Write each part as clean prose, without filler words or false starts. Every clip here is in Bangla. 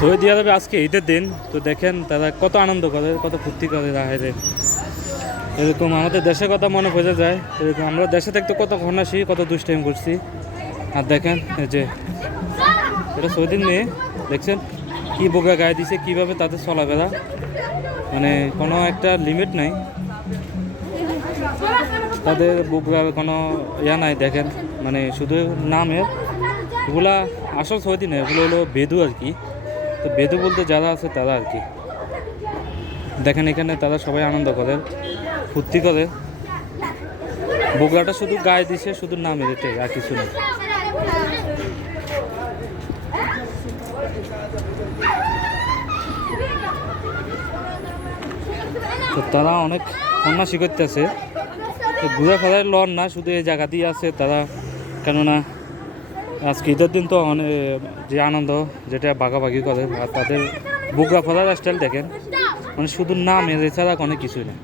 সৌদি আরবে আজকে ঈদের দিন তো দেখেন তারা কত আনন্দ করে, কত ফুর্তি করে রাহেরে। এরকম আমাদের দেশের কথা মনে পড়ে যায়। এরকম আমরা দেশে থাকতে কত ঘনাসি, কত দুষ্টাইম করছি। আর দেখেন এই যে এটা সৌদির মেয়ে, দেখছেন কি বোকা গায়ে দিছে, কীভাবে তাদের চলাফেরা, মানে কোনো একটা লিমিট নাই তাদের। বোকা কোনো ইয়া নাই দেখেন, মানে শুধু নামের। এগুলা আসল সৌদি না, এগুলো হলো বেদু আর কি। তো বেদু বলতে যারা আছে তারা আর কি। দেখেন এখানে তারা সবাই আনন্দ করে, ফুর্তি করে। বগুড়াটা শুধু গায়ে দিছে, শুধু নামের, এটাই আর কিছু নেই। তো তারা অনেক সন্ন্যাসী করতেছে, ঘুরে ফেরার লন না, শুধু এই জায়গা দিয়ে আছে তারা। কেননা আজকে ঈদের দিন তো অনেক যে আনন্দ যেটা ভাগাভাগি করে। আর তাদের বুগরা ফেলার স্টাইল দেখেন, মানে শুধু নাম এছাড়া অনেক কিছুই না।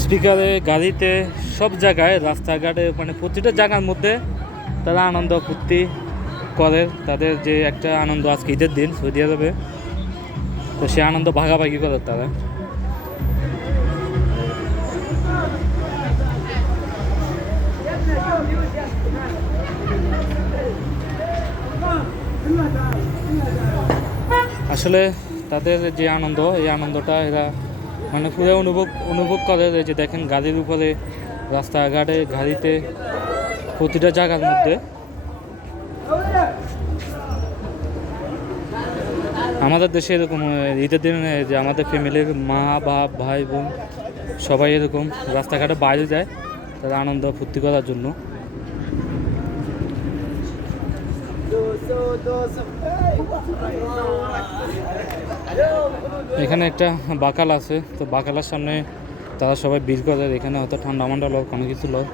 স্পিকারে, গাড়িতে, সব জায়গায়, রাস্তাঘাটে, মানে প্রতিটা জায়গার মধ্যে তারা আনন্দ ফুর্তি করে। তাদের যে একটা আনন্দ আজকে ঈদের দিন সৌদি আরবে, তো সে আনন্দ ভাগাভাগি করে তারা। আসলে তাদের যে আনন্দ, এই আনন্দটা এরা মানে পুরো অনুভব করে। যে দেখেন গাড়ির উপরে, রাস্তাঘাটে, গাড়িতে, প্রতিটা জায়গার মধ্যে। আমাদের দেশে এরকম ঈদের দিন যে আমাদের ফ্যামিলির মা, বাপ, ভাই, বোন সবাই এরকম রাস্তাঘাটে বাইরে যায় তারা আনন্দ ফুর্তি করার জন্য। এখানে একটা বাকাল আছে, তো বাকালার সামনে তারা সবাই ভিড় করে। এখানে হয়তো ঠান্ডা মান্ডা লোক, কোনো কিছু লোক।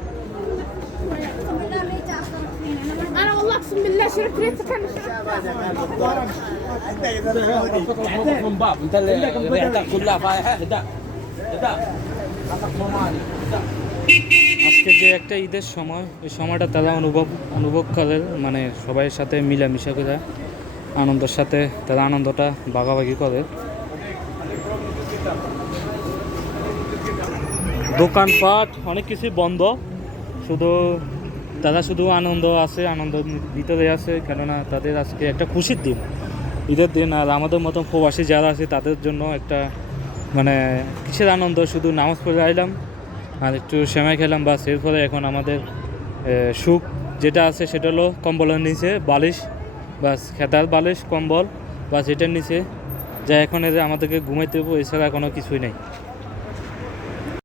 আজকে যে একটা ঈদের সময়, এই সময়টা তারা অনুভব করে, মানে সবাই সাথে মিলামিশা করে আনন্দের সাথে তারা আনন্দটা ভাগাভাগি করে। দোকানপাট অনেক কিছুই বন্ধ, শুধু তারা শুধু আনন্দ আছে, আনন্দ ভিতরে আছে। কেননা তাদের আজকে একটা খুশির দিন, ঈদের দিন। আর আমাদের মতন প্রবাসী যারা আছে তাদের জন্য একটা মানে কিসের আনন্দ, শুধু নামাজ পড়ে আইলাম আর একটু সেমাই খেলাম, বাস। এরপরে এখন আমাদের সুখ যেটা আছে সেটা হলো কম্বলের নিচে বালিশ, বাস। খেতার বালিশ, কম্বল, বাস, এটার নিচে যা এখন আমাদেরকে ঘুমাইতে হবে, এছাড়া কোনো কিছুই নেই।